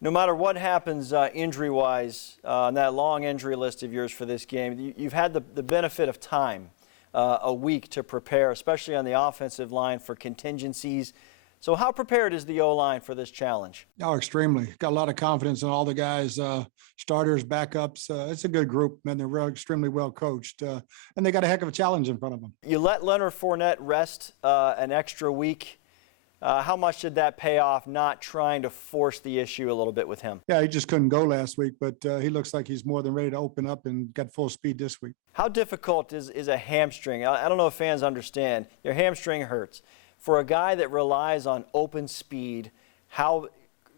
No matter what happens injury-wise on that long injury list of yours for this game, you've had the benefit of time, a week to prepare, especially on the offensive line for contingencies. So how prepared is the O-line for this challenge? Oh, extremely. Got a lot of confidence in all the guys, starters, backups. It's a good group, man. They're extremely well coached, and they got a heck of a challenge in front of them. You let Leonard Fournette rest an extra week. How much did that pay off not trying to force the issue a little bit with him? Yeah, he just couldn't go last week, but he looks like he's more than ready to open up and got full speed this week. How difficult is a hamstring? I don't know if fans understand. Your hamstring hurts. For a guy that relies on open speed, how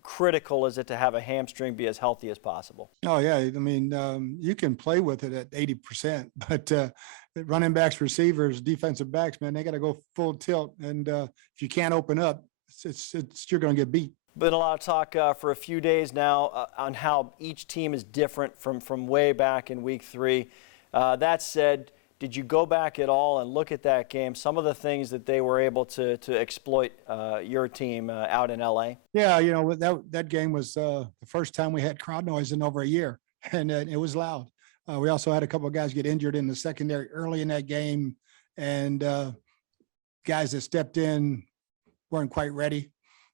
critical is it to have a hamstring be as healthy as possible? Oh, yeah. I mean, you can play with it at 80%, but running backs, receivers, defensive backs, man, they got to go full tilt. And if you can't open up, you're going to get beat. Been a lot of talk for a few days now on how each team is different from way back in week 3. That said, did you go back at all and look at that game, some of the things that they were able to exploit your team out in L.A.? Yeah, you know, that game was the first time we had crowd noise in over a year, and it was loud. We also had a couple of guys get injured in the secondary early in that game, and guys that stepped in weren't quite ready,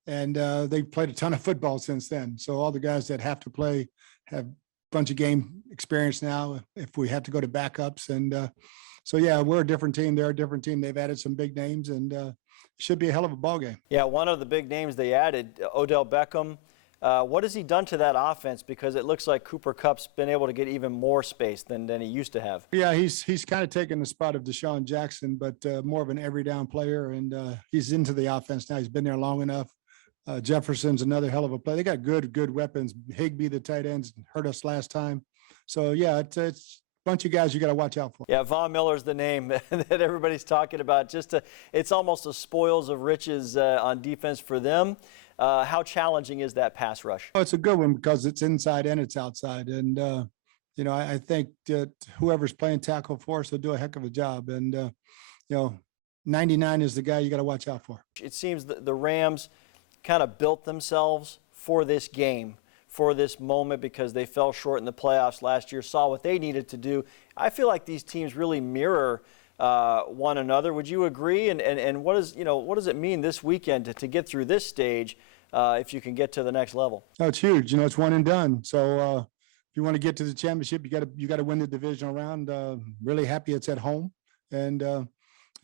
and they played a ton of football since then. So all the guys that have to play have bunch of game experience now if we have to go to backups. And so, yeah, we're a different team. They're a different team. They've added some big names, and it should be a hell of a ball game. Yeah, one of the big names they added, Odell Beckham. What has he done to that offense? Because it looks like Cooper Kupp's been able to get even more space than he used to have. Yeah, he's kind of taken the spot of Deshaun Jackson, but more of an every down player, and he's into the offense now. He's been there long enough. Jefferson's another hell of a player. They got good weapons. Higbee, the tight ends, hurt us last time. So, yeah, it's a bunch of guys you got to watch out for. Yeah, Von Miller's the name that everybody's talking about. It's almost a spoils of riches on defense for them. How challenging is that pass rush? Oh, it's a good one because it's inside and it's outside. And, you know, I think that whoever's playing tackle for us will do a heck of a job. And, you know, 99 is the guy you got to watch out for. It seems that the Rams kind of built themselves for this game, for this moment, because they fell short in the playoffs last year, saw what they needed to do. I feel like these teams really mirror one another. Would you agree? And what does it mean this weekend to get through this stage if you can get to the next level? Oh, it's huge. You know, it's one and done. So if you want to get to the championship, you got to win the divisional round. Really happy it's at home, and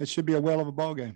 it should be a whale of a ball game.